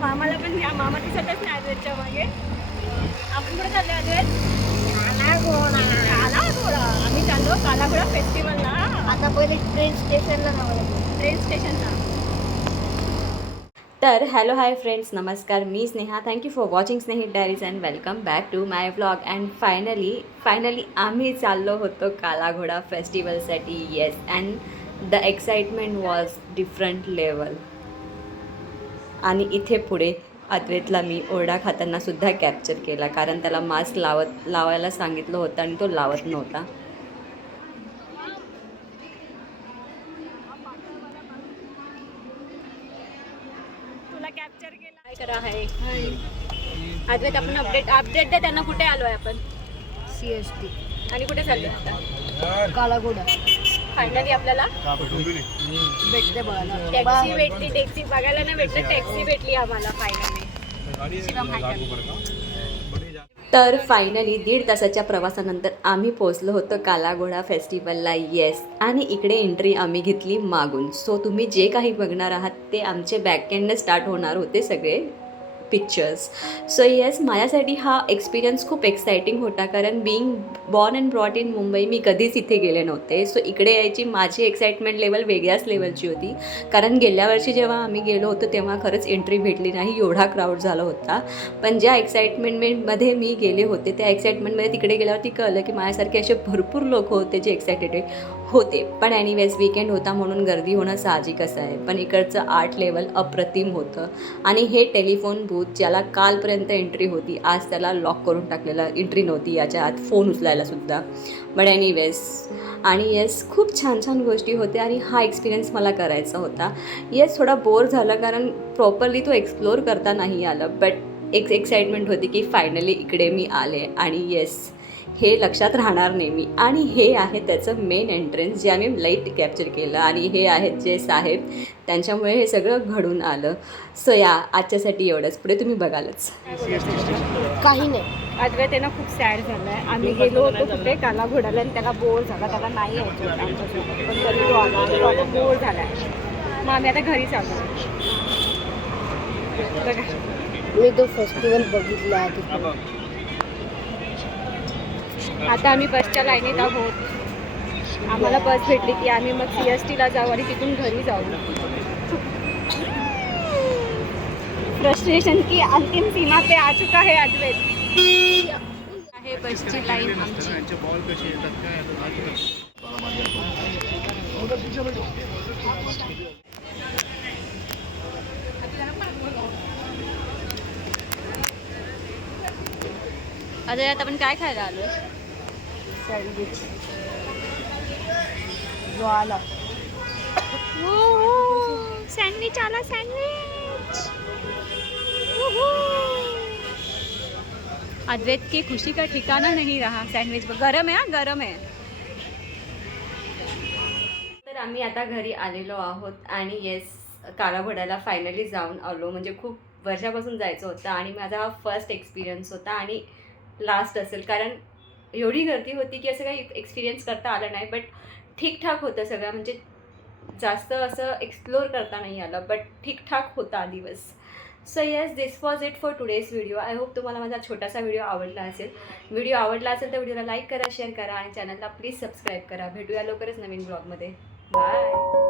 मामाला पण घ्या. मामा दिसतच नाही अद्वैतच्या मागे. आपण कुठे चाललो अद्वैत? कालाघोडा. आम्ही चाललो कालाघोडा फेस्टिवलला. आता पहिले ट्रेन स्टेशनला जावं लागेल. ट्रेन स्टेशनला. तर हॅलो हाय फ्रेंड्स, नमस्कार. मी Sneha. Thank you for watching Snehi diaries and welcome back to my vlog. And finally आम्ही चाललो होतो कालाघोडा फेस्टिवलसाठी. Yes, and the excitement was different level. आणि इथे पुढे अद्वैतला मी ओरडा खाताना सुद्धा कॅप्चर केला, कारण त्याला मास्क लावायला सांगितलं होतं आणि तो लावत नव्हता. तुला कॅप्चर केला. काय करा आहे अद्वैत? आपण अपडेट दे त्यांना. कुठे आलोय आपण? CST आणि कुठे चाललोय आता? कालाघोडा फायनली आपल्याला भेटते बघायला. टॅक्सी भेटली. टॅक्सी बघायला नाही भेटलं, टॅक्सी भेटली आम्हाला फायनली. तर फायनली 1.5 तासाच्या प्रवासानंतर आम्ही पोहोचलो होतो कालाघोडा फेस्टिवलला. येस, आणि इकडे एंट्री आम्ही घेतली मागून. सो तुम्ही जे काही बघणार आहात ते आमचे बॅकएंडनं स्टार्ट होणार होते सगळे पिक्चर्स. सो येस, माझ्यासाठी हा एक्सपिरियन्स खूप एक्साइटिंग होता, कारण being born and brought in Mumbai, मी कधीच इथे गेले नव्हते. सो इकडे यायची माझी एक्साइटमेंट लेवल वेगळ्याच लेवलची होती, कारण गेल्या वर्षी जेव्हा आम्ही गेलो होतो तेव्हा खरंच एंट्री भेटली नाही, एवढा क्राऊड झाला होता. पण ज्या एक्साइटमेंटमध्ये मी गेले होते त्या एक्साइटमेंटमध्ये तिकडे गेल्यावरती कळलं की माझ्यासारखे असे भरपूर लोक होते जे एक्सायटेड होते. पण एनिवेज वीकेंड होता म्हणून गर्दी होणं साहजिकच आहे. पण इकडचं आर्ट लेवल अप्रतिम होतं. आणि हे टेलिफोन बूथ ज्याला कालपर्यंत एंट्री होती, आज त्याला लॉक करून टाकलेलं, एंट्री नव्हती याच्या आत फोन उचलायलासुद्धा. बट एनिवेज, आणि येस, खूप छान छान गोष्टी होत्या आणि हा एक्सपिरियन्स मला करायचा होता. येस, थोडा बोर झालं कारण प्रॉपरली तो एक्सप्लोअर करता नाही आलं. बट एक एक्साइटमेंट होती की फायनली इकडे मी आले. आणि येस, हे लक्षात राहणार नेहमी. आणि हे आहे त्याचं मेन एंट्रन्स जे आम्ही लाईट कॅप्चर केलं. आणि हे आहेत जे साहेब, त्यांच्यामुळे हे सगळं घडून आलं. सो या आजच्यासाठी एवढंच. पुढे तुम्ही बघालच. काही नाही. अद्वैत आहे ना खूप सॅड झाला आहे. आम्ही गेलो होतो कुठे कालाघोडाला आणि त्याला बोर झाला. त्याला नाही यायचं होतं आमच्यासोबत, पण तरी तो आला. तो आता बोर झाला आहे. मग आम्ही आता घरी चाललो. बघा, मी तो फेस्टिवल बघितला आहे. आता आम्ही बसच्या लाईनीत आहोत. आम्हाला बस भेटली की आम्ही मग CST ला जाऊ आणि तिथून घरी जाऊ. फ्रस्ट्रेशन की अंतिम सीमा पे आ चुका है अद्वैत. आहे बसची लाईन आमची. अजय, आता आपण काय खायला आलो? सँडविच जो आला. सँडविच आला. सँडविच. अद्वैत की खुशी का ठिकाना नहीं रहा. सँडविच गरम आहे. गरम आहे. तर आम्ही आता घरी आलेलो आहोत. आणि येस, कालाघोड्याला फायनली जाऊन आलो. म्हणजे खूप वर्षापासून जायचं होतं आणि माझा हा फर्स्ट एक्सपिरियन्स होता आणि लास्ट असेल, कारण एवढी गर्दी होती की असं काही एक्सपिरियन्स करता आलं नाही. बट ठीकठाक होतं सगळं, म्हणजे जास्त असं एक्सप्लोअर करता नाही आलं, बट ठीकठाक होता दिवस. So yes, this was it for today's video. I hope तुम्हाला माझा छोटासा व्हिडिओ आवडला असेल. व्हिडिओ आवडला असेल तर व्हिडिओला लाईक करा, शेअर करा आणि चॅनलला प्लीज सबस्क्राईब करा. भेटूया लवकरच नवीन ब्लॉगमध्ये. बाय.